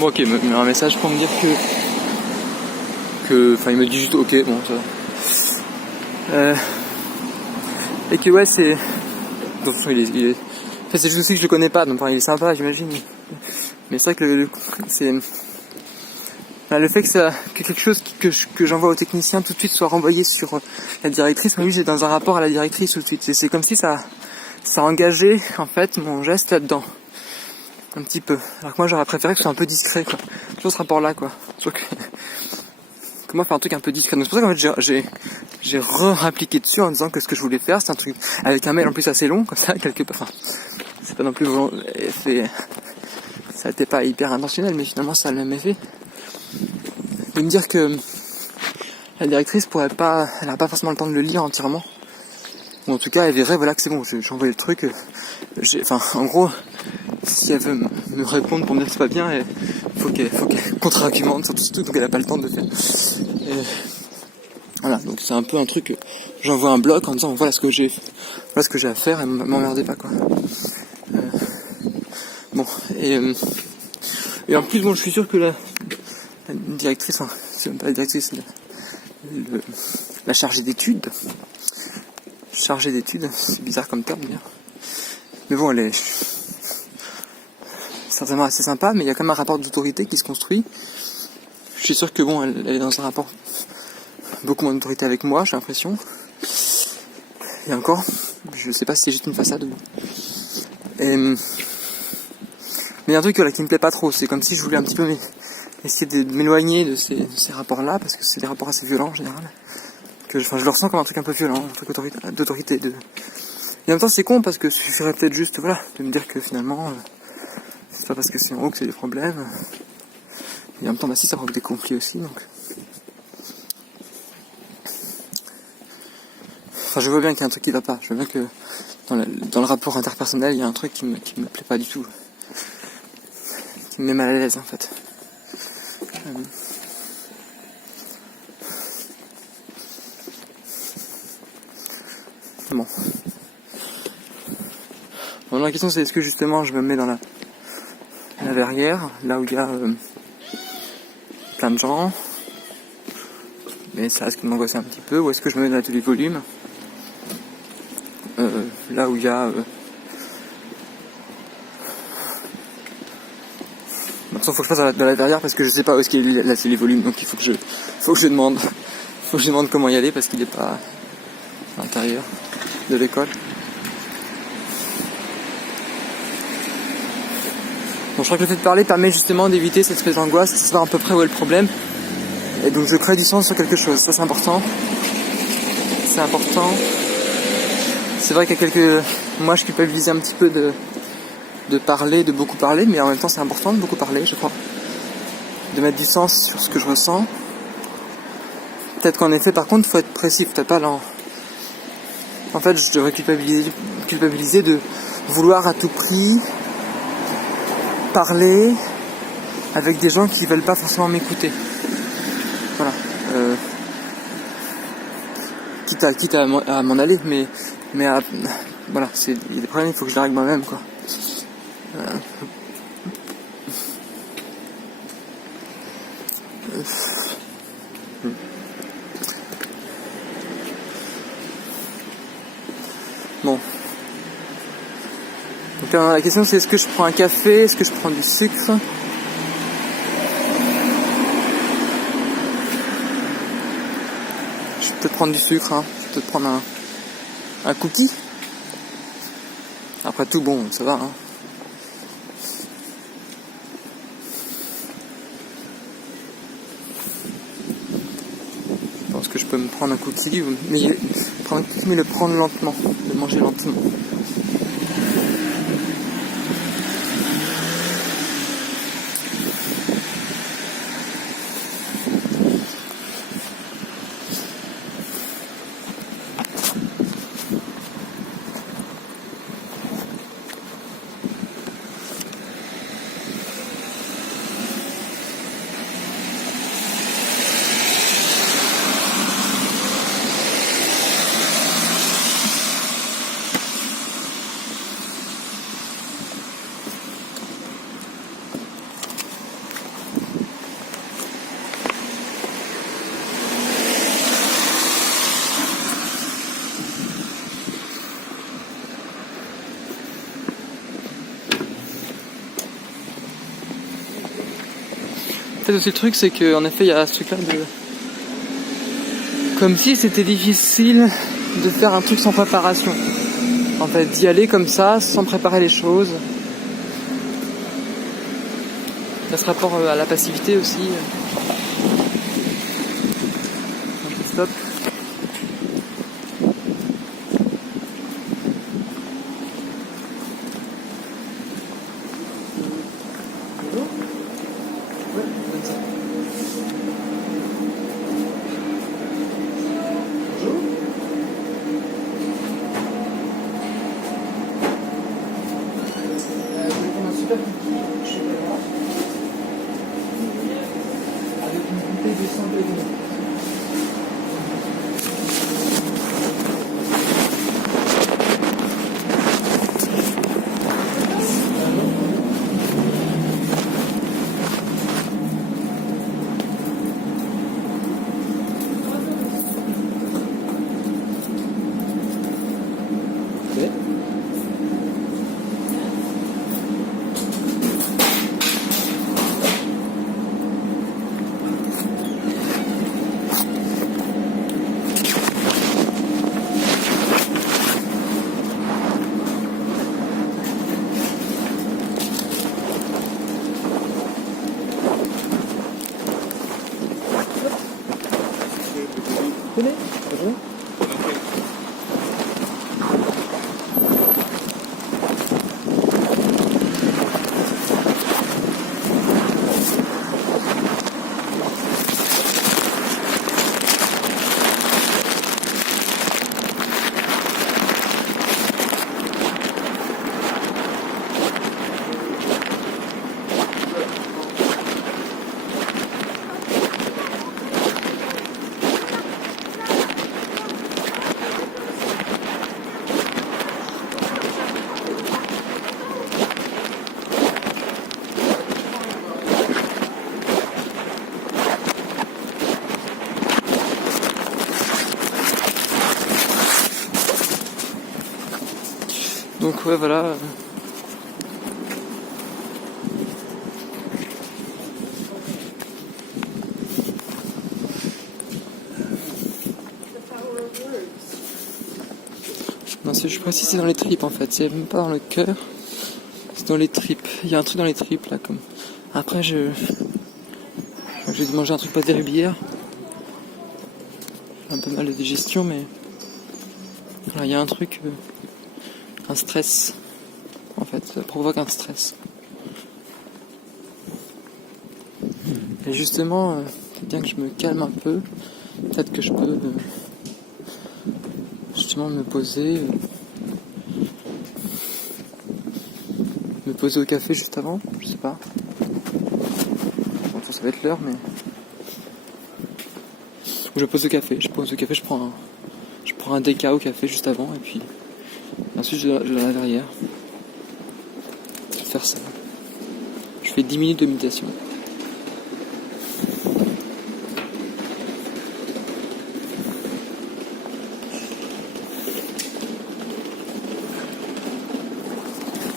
Bon ok, il me met un message pour me dire enfin il me dit juste ok, bon ça va. Et que ouais c'est... De toute façon il est... Enfin, c'est juste aussi que je le connais pas, donc enfin, il est sympa j'imagine. Mais c'est vrai que c'est... Enfin, le fait que quelque chose que j'envoie au technicien tout de suite soit renvoyé sur la directrice, lui c'est dans un rapport à la directrice tout de suite. C'est comme si ça engageait en fait mon geste là-dedans. Un petit peu. Alors que moi j'aurais préféré que ce soit un peu discret quoi. Sur ce rapport là quoi. Sauf que... Comment faire un truc un peu discret. Donc c'est pour ça qu'en fait j'ai re-appliqué dessus en disant que ce que je voulais faire c'est un truc avec un mail en plus assez long comme ça quelque part. Enfin, c'est pas non plus ça n'était pas hyper intentionnel mais finalement ça a le même effet. De me dire que la directrice elle n'a pas forcément le temps de le lire entièrement. Ou en tout cas elle verrait voilà que c'est bon, j'ai envoyé le truc. Enfin en gros si elle veut me répondre pour me dire que c'est pas bien, il faut qu'elle contre-argumente sur tout ce truc, donc elle a pas le temps de le faire. Et voilà, donc c'est un peu un truc que j'envoie un bloc en disant voilà ce que j'ai à faire et m'emmerdez pas quoi. Bon et en plus bon je suis sûr que la directrice, enfin, c'est même pas la directrice, la chargée d'études, c'est bizarre comme terme d'ailleurs. Mais bon elle est certainement assez sympa, mais il y a quand même un rapport d'autorité qui se construit. Je suis sûr que bon, elle est dans un rapport beaucoup moins d'autorité avec moi, j'ai l'impression. Et encore, je sais pas si c'est juste une façade ou... mais il y a un truc voilà, qui me plaît pas trop, c'est comme si je voulais un petit peu essayer de m'éloigner de ces rapports-là, parce que c'est des rapports assez violents en général. Je le ressens comme un truc un peu violent, un truc d'autorité. Et en même temps c'est con, parce que suffirait peut-être juste voilà, de me dire que finalement... c'est pas parce que c'est en haut que c'est des problèmes. Et en même temps, bah si, ça provoque des conflits aussi, donc... Enfin, je vois bien qu'il y a un truc qui va pas. Je vois bien que dans le rapport interpersonnel, il y a un truc qui me plaît pas du tout. Qui me met mal à l'aise, en fait. Bon. Bon, la question c'est est-ce que justement je me mets dans la verrière, là où il y a plein de gens, mais ça risque de m'angoisser un petit peu, ou est-ce que je me mets dans l'atelier volume, là où il y a... Maintenant faut que je passe dans la verrière parce que je sais pas où est-ce qu'il est l'atelier volume, donc il faut que je demande. Faut que je demande comment y aller parce qu'il est pas à l'intérieur de l'école. Bon, je crois que le fait de parler permet justement d'éviter cette espèce d'angoisse, de savoir à peu près où est le problème. Et donc je crée du sens sur quelque chose, ça c'est important. C'est important. C'est vrai qu'il y a moi je culpabilisais un petit peu de parler, de beaucoup parler, mais en même temps c'est important de beaucoup parler, je crois. De mettre du sens sur ce que je ressens. Peut-être qu'en effet, par contre, il faut être précis, peut-être pas là. En fait, je devrais culpabiliser de vouloir à tout prix parler avec des gens qui veulent pas forcément m'écouter. Voilà. Quitte à m'en aller, mais voilà, il y a des problèmes, il faut que je les règle moi-même, quoi. Bon. Donc la question c'est est-ce que je prends un café, est-ce que je prends du sucre ? Je vais peut-être prendre du sucre, hein. Je vais peut-être prendre un cookie. Après tout, bon, ça va, hein. Je pense que je peux me prendre un cookie, mais le prendre lentement, le manger lentement. En fait, aussi le truc, c'est qu'en effet, il y a ce truc-là de... Comme si c'était difficile de faire un truc sans préparation. En fait, d'y aller comme ça, sans préparer les choses. Il y a ce rapport à la passivité aussi. Stop. Avec une bouteille de 100 degrés. Tenez, bonjour. Donc ouais, voilà. Non, je précise, c'est dans les tripes en fait. C'est même pas dans le cœur. C'est dans les tripes. Il y a un truc dans les tripes là, comme. Après, j'ai dû manger un truc pas terrible hier. J'ai un peu mal de digestion, mais voilà, il y a un truc, un stress. En fait, ça provoque un stress. Et justement, c'est bien que je me calme un peu. Peut-être que je peux justement me poser au café juste avant, je sais pas. Bon, ça va être l'heure, mais je pose au café. Je prends un déca au café juste avant, et puis ensuite je la derrière. Je vais faire ça. Je fais 10 minutes de méditation.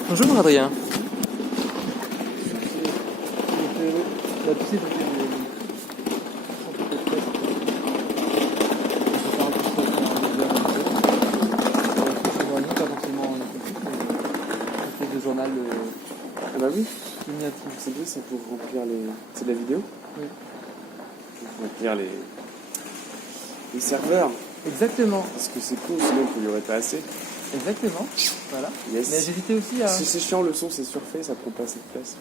Bonjour Adrien. Le journal Ah bah oui, miniature. c'est pour remplir les... C'est de la vidéo? Oui. Pour remplir les serveurs. Exactement. Parce que c'est cool, sinon il n'y aurait pas assez. Exactement. Voilà. Yes. Mais j'hésitais aussi à... Si c'est chiant, le son c'est surfait, ça prend pas assez de place.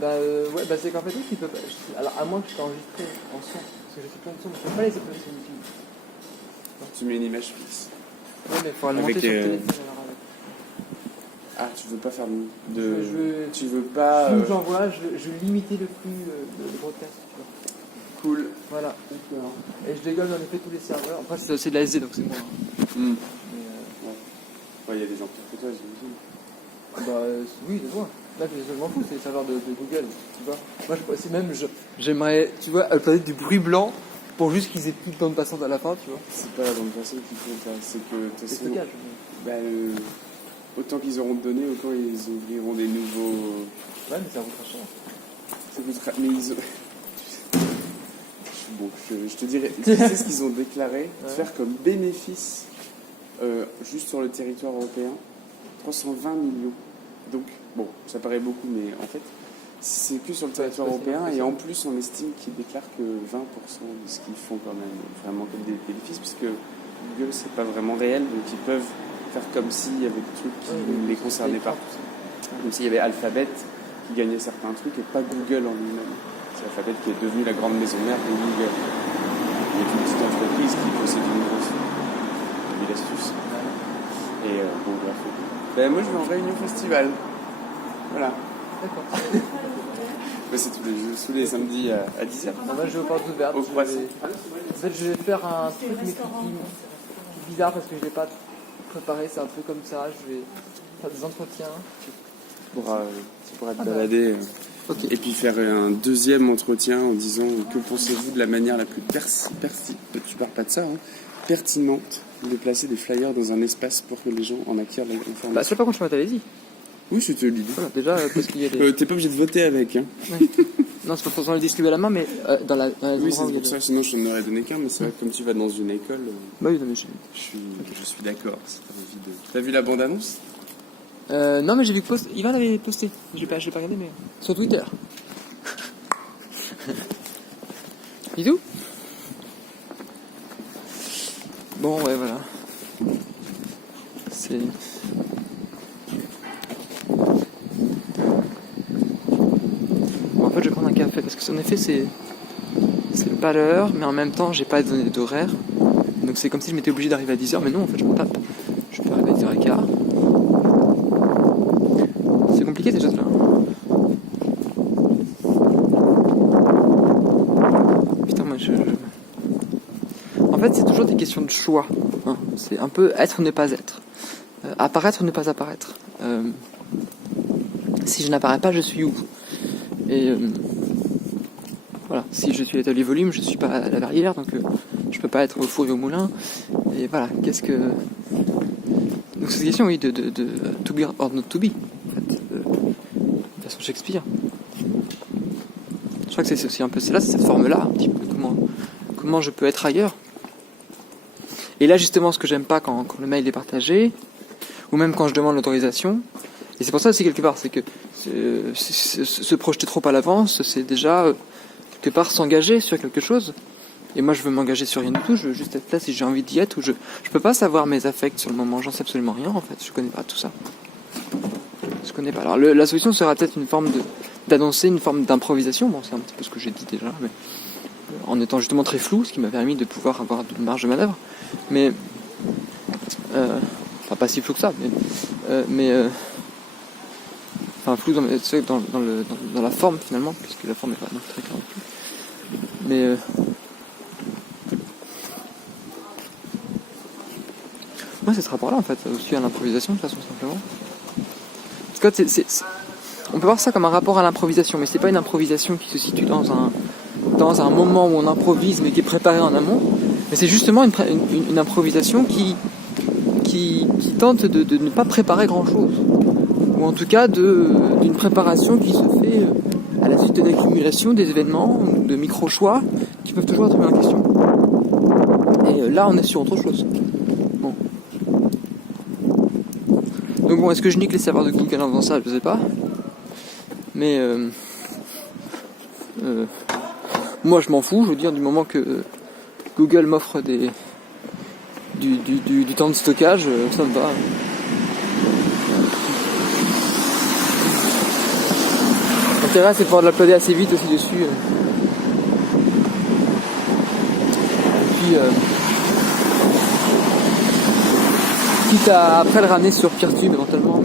Ouais, c'est qu'en fait, tu peux pas... Alors, à moins que je t'ai enregistré en son, parce que je sais plein de sons, mais je peux pas les uploader sur YouTube. Tu mets une image fixe. Oui, mais il faut le monter sur le téléphone. Alors, avec... Ah, tu veux pas faire de... Tu veux pas... Si j'envoie, je limitais le flux de broadcast, tu vois. Cool. Voilà. Et je dégage en effet tous les serveurs. Après, c'est de la SD, donc c'est moi. Mm. Mais, il y a des gens pires que toi, j'imagine. Oui, de loin. Là, je m'en fous, c'est les serveurs de Google, tu vois. Moi, c'est même, j'aimerais, tu vois, uploader du bruit blanc pour juste qu'ils aient plus de bande passante à la fin, tu vois. C'est pas la bande passante qu'il faut faire, c'est que... C'est stockage. Autant qu'ils auront de données, autant ils ouvriront des nouveaux... Ouais, mais ça coûtera cher. Ça coûtera... Mais ils... Tu bon, je te dirais, tu sais ce qu'ils ont déclaré, Ouais. faire comme bénéfice, juste sur le territoire européen, 320 millions. Donc, bon, ça paraît beaucoup, mais en fait, c'est que sur le territoire c'est pas européen, si et en plus, on estime qu'ils déclarent que 20% de ce qu'ils font quand même vraiment comme des bénéfices, puisque Google, c'est pas vraiment réel, donc ils peuvent faire comme s'il y avait des trucs qui ne les concernaient pas. Comme s'il y avait Alphabet qui gagnait certains trucs et pas Google en lui-même. C'est Alphabet qui est devenu la grande maison mère de Google. Il y a une petite entreprise qui possède une grosse astuce. Et bon, bref. Ben, moi, je vais en réunion festival. Voilà. D'accord. Ben, c'est tous les samedis à 10h. Moi je vais aux portes ouvertes. Au Je Croissant. vais- En fait, je vais faire un truc mais qui est bizarre parce que je l'ai pas préparé. C'est un peu comme ça. Je vais faire des entretiens. Tu pourras te balader. Ok. Et puis faire un deuxième entretien en disant que pensez-vous de la manière la plus tu parles pas de ça, hein, pertinente de placer des flyers dans un espace pour que les gens en acquièrent l'information. Bah ça par contre je m'attendais dit. Oui, c'était l'idée. Voilà, déjà parce qu'il y a des. T'es pas obligé de voter avec, hein. Ouais. Non, c'est pas forcément le distribuer à la main, mais dans la Oui, endroits où c'est il y a pour des- ça, sinon je n'en aurais donné qu'un, mais c'est vrai que comme tu vas dans une école, Bah oui, non, mais je suis d'accord. C'est pas évident. T'as vu la bande-annonce? non, mais j'ai vu que Ivan avait posté. Je l'ai pas regardé, mais sur Twitter. Bisous. Bon, ouais, voilà. C'est. Bon, en fait, je vais prendre un café parce que en effet, c'est pas l'heure, mais en même temps, j'ai pas donné d'horaire. Donc c'est comme si je m'étais obligé d'arriver à 10h, mais non, en fait, je m'en tape. Je peux arriver à 10h15. C'est compliqué ces choses-là. Putain, moi En fait, c'est toujours des questions de choix. Hein. C'est un peu être ou ne pas être. Apparaître ou ne pas apparaître. Si je n'apparais pas, je suis où? Et voilà, si je suis à l'établi volume, je suis pas à la verrière, donc je peux pas être au four et au moulin. Et voilà, qu'est-ce que. Donc c'est une question, oui, de to be or not to be. En fait, façon Shakespeare. Je crois que c'est aussi un peu, c'est cette forme-là, un petit peu, comment je peux être ailleurs. Et là, justement, ce que j'aime pas quand le mail est partagé, ou même quand je demande l'autorisation, et c'est pour ça aussi quelque part, c'est que se projeter trop à l'avance, c'est déjà quelque part s'engager sur quelque chose. Et moi, je veux m'engager sur rien du tout, je veux juste être là si j'ai envie d'y être, ou je peux pas savoir mes affects sur le moment, j'en sais absolument rien en fait, je connais pas tout ça. Je connais pas. Alors la solution sera peut-être une forme d'annoncer une forme d'improvisation, bon c'est un petit peu ce que j'ai dit déjà, mais en étant justement très flou, ce qui m'a permis de pouvoir avoir de marge de manœuvre, mais enfin pas si flou que ça, mais enfin flou dans la forme finalement, puisque la forme n'est pas non plus très claire non plus. Mais moi c'est ce rapport-là en fait, aussi à l'improvisation de toute façon simplement. Parce que on peut voir ça comme un rapport à l'improvisation, mais c'est pas une improvisation qui se situe dans un moment où on improvise mais qui est préparé en amont, mais c'est justement une improvisation qui tente de ne pas préparer grand chose, ou en tout cas d'une préparation qui se fait à la suite d'accumulation des événements, de micro-choix qui peuvent toujours être mis en question. Et là on est sur autre chose. Bon. Donc bon, est-ce que je nique les serveurs de Google en faisant ça? Je sais pas. Mais moi je m'en fous, je veux dire, du moment que Google m'offre du temps de stockage, ça me va. L'intérêt c'est de pouvoir l'uploader assez vite aussi dessus. Et puis quitte à après le ramener sur Peertube éventuellement.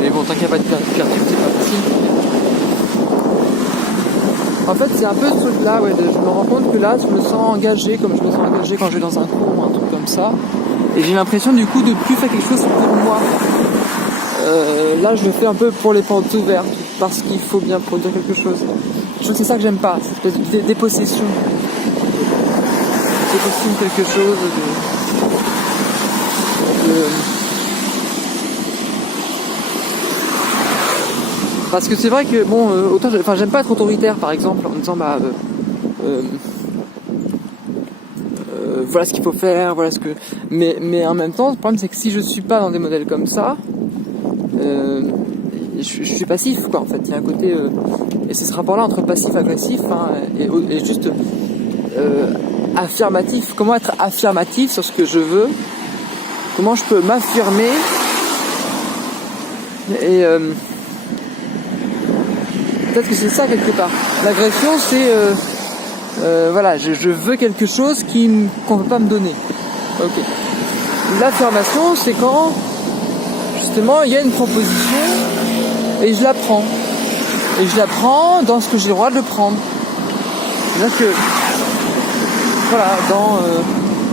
Mais bon, tant qu'il n'y a pas de Peertube, c'est pas facile. En fait, c'est un peu ce truc-là, ouais, je me rends compte que là, je me sens engagé comme je me sens engagé quand je vais dans un cours ou un truc comme ça. Et j'ai l'impression du coup de plus faire quelque chose pour moi. Là, je le fais un peu pour les portes ouvertes, parce qu'il faut bien produire quelque chose. Je trouve que c'est ça que j'aime pas, cette espèce de dépossession. Dépossession de quelque chose, Parce que c'est vrai que bon, autant, j'aime pas être autoritaire par exemple en disant voilà ce qu'il faut faire, voilà ce que. Mais en même temps, le problème c'est que si je suis pas dans des modèles comme ça, je suis passif quoi en fait. Il y a un côté et c'est ce rapport-là entre passif-agressif et juste affirmatif. Comment être affirmatif sur ce que je veux? Comment je peux m'affirmer et peut-être que c'est ça quelque part. L'agression c'est voilà, je veux quelque chose qu'on ne peut pas me donner. Ok. L'affirmation c'est quand justement il y a une proposition et je la prends. Et je la prends dans ce que j'ai le droit de le prendre. C'est-à-dire que voilà,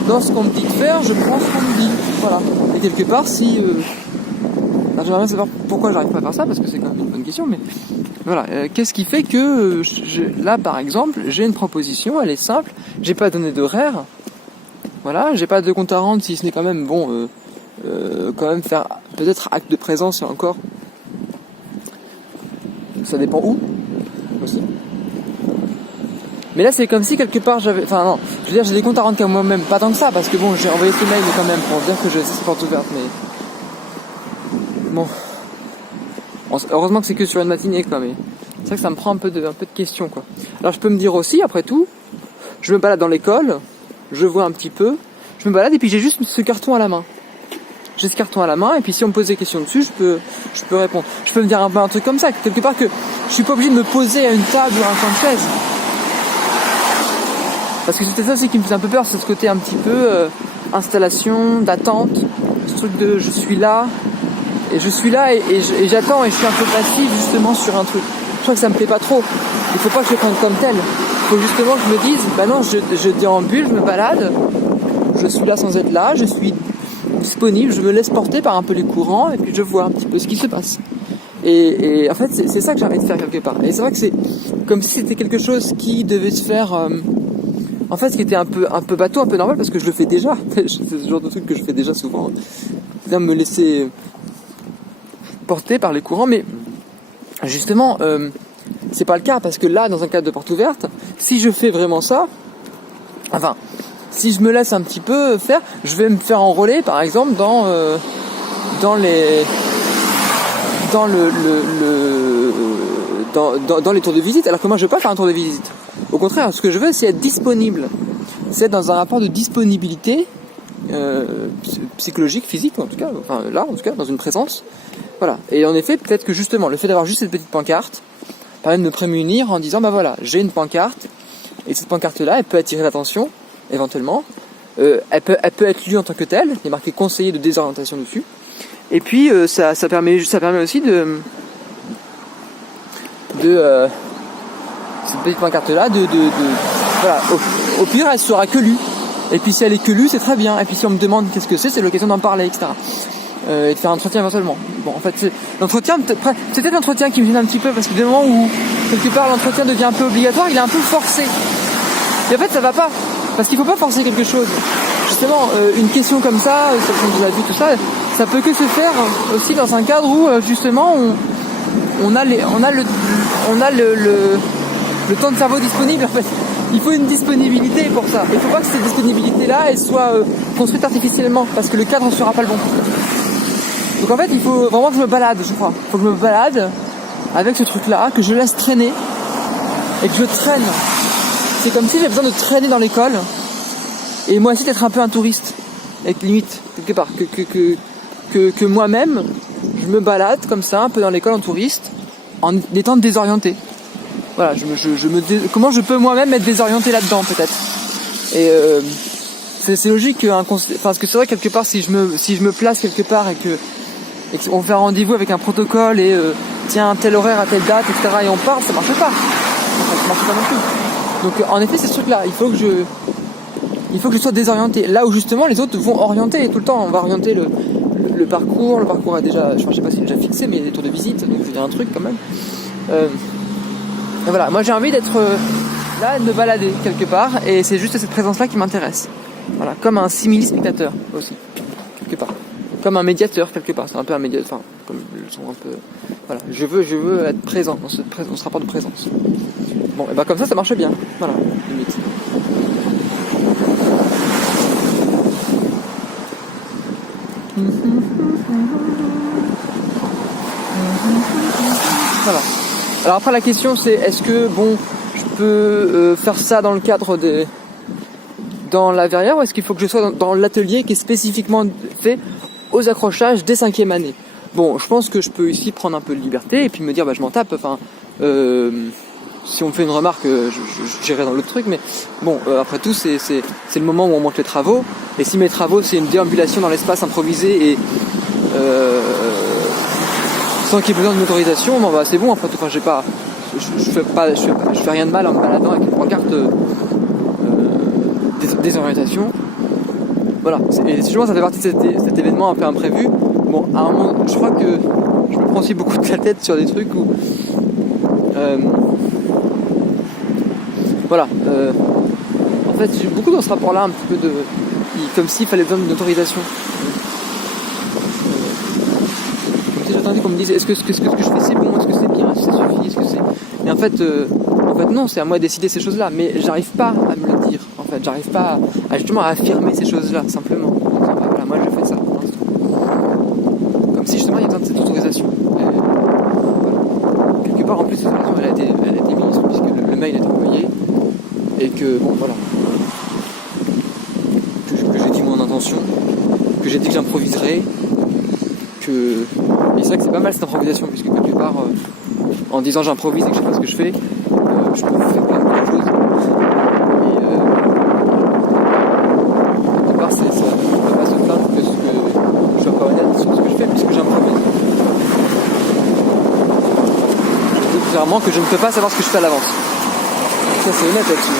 dans ce qu'on me dit de faire, je prends ce qu'on me dit. Voilà. Et quelque part, si j'aimerais bien savoir pourquoi j'arrive pas à faire ça, parce que c'est quand même une bonne question, mais voilà. Qu'est-ce qui fait que là, par exemple, j'ai une proposition, elle est simple, j'ai pas donné d'horaire, voilà, j'ai pas de compte à rendre, si ce n'est quand même bon, quand même faire peut-être acte de présence et encore. Ça dépend où aussi. Mais là c'est comme si quelque part j'avais. Enfin non, je veux dire j'ai des comptes à rendre qu'à moi-même, pas tant que ça, parce que bon j'ai envoyé ce mail quand même pour dire que je laisse porte ouverte, mais. Bon. Heureusement que c'est que sur une matinée quoi, mais. C'est vrai que ça me prend un peu de questions quoi. Alors je peux me dire aussi, après tout, je me balade dans l'école, je vois un petit peu, je me balade et puis j'ai juste ce carton à la main. J'ai ce carton à la main et puis si on me pose des questions dessus, je peux répondre. Je peux me dire un truc comme ça, quelque part que je suis pas obligé de me poser à une table ou à un coin de chaise. Parce que c'était ça aussi qui me faisait un peu peur, c'est ce côté un petit peu installation, d'attente, ce truc de je suis là et j'attends et je suis un peu passif justement sur un truc. Je crois que ça me plaît pas trop. Il faut pas que je le prenne comme tel. Il faut justement que je me dise, bah non, je déambule, je me balade, je suis là sans être là, je suis disponible, je me laisse porter par un peu les courants et puis je vois un petit peu ce qui se passe. Et en fait c'est ça que j'ai envie de faire quelque part. Et c'est vrai que c'est comme si c'était quelque chose qui devait se faire en fait ce qui était un peu bateau, un peu normal parce que je le fais déjà. C'est ce genre de truc que je fais déjà souvent. C'est-à-dire me laisser porter par les courants, mais justement c'est pas le cas parce que là dans un cadre de porte ouverte, si je fais vraiment ça, enfin si je me laisse un petit peu faire, je vais me faire enrôler par exemple dans les tours de visite, alors que moi je veux pas faire un tour de visite. Au contraire, ce que je veux c'est être disponible. C'est être dans un rapport de disponibilité psychologique, physique en tout cas, enfin là en tout cas, dans une présence. Voilà. Et en effet, peut-être que justement, le fait d'avoir juste cette petite pancarte permet de me prémunir en disant bah voilà, j'ai une pancarte, et cette pancarte là, elle peut attirer l'attention éventuellement, elle peut être lue en tant que telle, il est marqué conseiller de désorientation dessus, et puis ça permet aussi de cette petite pancarte là voilà, au pire elle sera que lue, et puis si elle est que lue c'est très bien, et puis si on me demande qu'est-ce que c'est l'occasion d'en parler, etc. Et de faire un entretien éventuellement. Bon en fait c'est peut-être l'entretien qui me gêne un petit peu, parce que du moment où quelque part l'entretien devient un peu obligatoire, il est un peu forcé, et en fait ça va pas. Parce qu'il faut pas forcer quelque chose. Justement, une question comme ça, comme vous l'avez vu, tout ça, ça peut que se faire aussi dans un cadre où justement on a le temps de cerveau disponible. En fait, il faut une disponibilité pour ça. Il faut pas que cette disponibilité-là, elle soit construite artificiellement, parce que le cadre ne sera pas le bon. Donc en fait, il faut vraiment que je me balade, je crois. Il faut que je me balade avec ce truc-là, que je laisse traîner et que je traîne. C'est comme si j'avais besoin de traîner dans l'école et moi aussi d'être un peu un touriste, avec limite quelque part que moi-même je me balade comme ça un peu dans l'école en touriste en étant désorienté. Voilà, comment je peux moi-même être désorienté là-dedans peut-être. Et c'est logique parce que c'est vrai quelque part si je me place quelque part et qu'on fait un rendez-vous avec un protocole et tiens tel horaire à telle date, etc. et on part, ça marche pas. Ça marche pas non plus. Donc en effet c'est ce truc là, il faut que je sois désorienté, là où justement les autres vont orienter tout le temps. On va orienter le parcours a déjà, je sais pas s'il est déjà fixé, mais il y a des tours de visite, donc il y a un truc quand même. Et voilà, moi j'ai envie d'être là, de me balader quelque part, et c'est juste cette présence là qui m'intéresse. Voilà, comme un simili-spectateur aussi, quelque part. Comme un médiateur quelque part, c'est un peu un médiateur, enfin comme le son un peu Voilà, je veux être présent dans ce rapport de présence. Bon, et ben comme ça marche bien. Voilà, limite. Voilà. Alors après la question c'est est-ce que bon je peux faire ça dans le cadre dans la verrière ou est-ce qu'il faut que je sois dans l'atelier qui est spécifiquement fait aux accrochages des 5e années. Bon, je pense que je peux ici prendre un peu de liberté et puis me dire bah je m'en tape, enfin si on me fait une remarque j'irai dans l'autre truc, mais bon après tout c'est le moment où on monte les travaux, et si mes travaux c'est une déambulation dans l'espace improvisé et sans qu'il y ait besoin d'une autorisation, bon bah c'est bon après tout, enfin je fais rien de mal en me baladant avec une pancarte des orientations. Voilà, et justement ça fait partie de cet événement un peu imprévu. Bon, à un moment, je crois que je me prends aussi beaucoup de la tête sur des trucs où voilà, en fait j'ai beaucoup dans ce rapport là un petit peu comme s'il fallait besoin d'une autorisation. Comme si j'attendais qu'on me dise est-ce que ce que je fais c'est bon, est-ce que c'est bien, est-ce que ça suffit, est-ce que c'est... Et en fait non, c'est à moi de décider ces choses là, mais j'arrive pas à me le dire. En fait, j'arrive pas à justement à affirmer ces choses-là, simplement. Voilà, moi je fais ça pour l'instant. Comme si justement il y a besoin de cette autorisation. Voilà. Quelque part en plus cette autorisation elle a été mise puisque le mail a été envoyé et que bon voilà. Que j'ai dit mon intention, que j'ai dit que j'improviserais, et c'est vrai que c'est pas mal cette improvisation puisque quelque part en disant j'improvise et que je sais pas ce que je fais, je peux faire plein de choses. Ça ne peut pas se plaindre que je sois pas honnête sur ce que je fais puisque j'improvise. Je dis clairement que je ne peux pas savoir ce que je fais à l'avance. Ça c'est honnête là-dessus.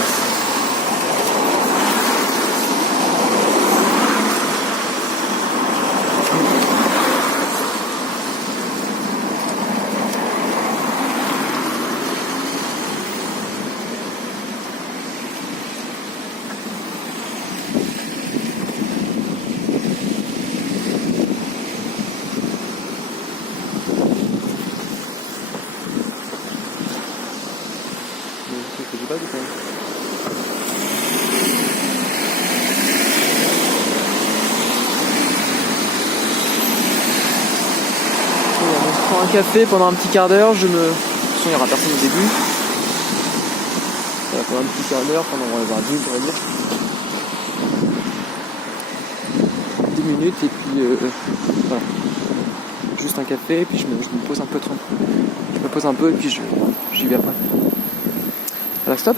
Pas du tout. Je prends un café pendant un petit quart d'heure, de toute façon il n'y aura personne au début. Voilà, pendant un petit quart d'heure, pendant on va voir 10 minutes on va dire. 10 minutes et puis voilà. Juste un café et puis je me pose un peu tranquille. Je me pose un peu et puis j'y vais après. Alors stop.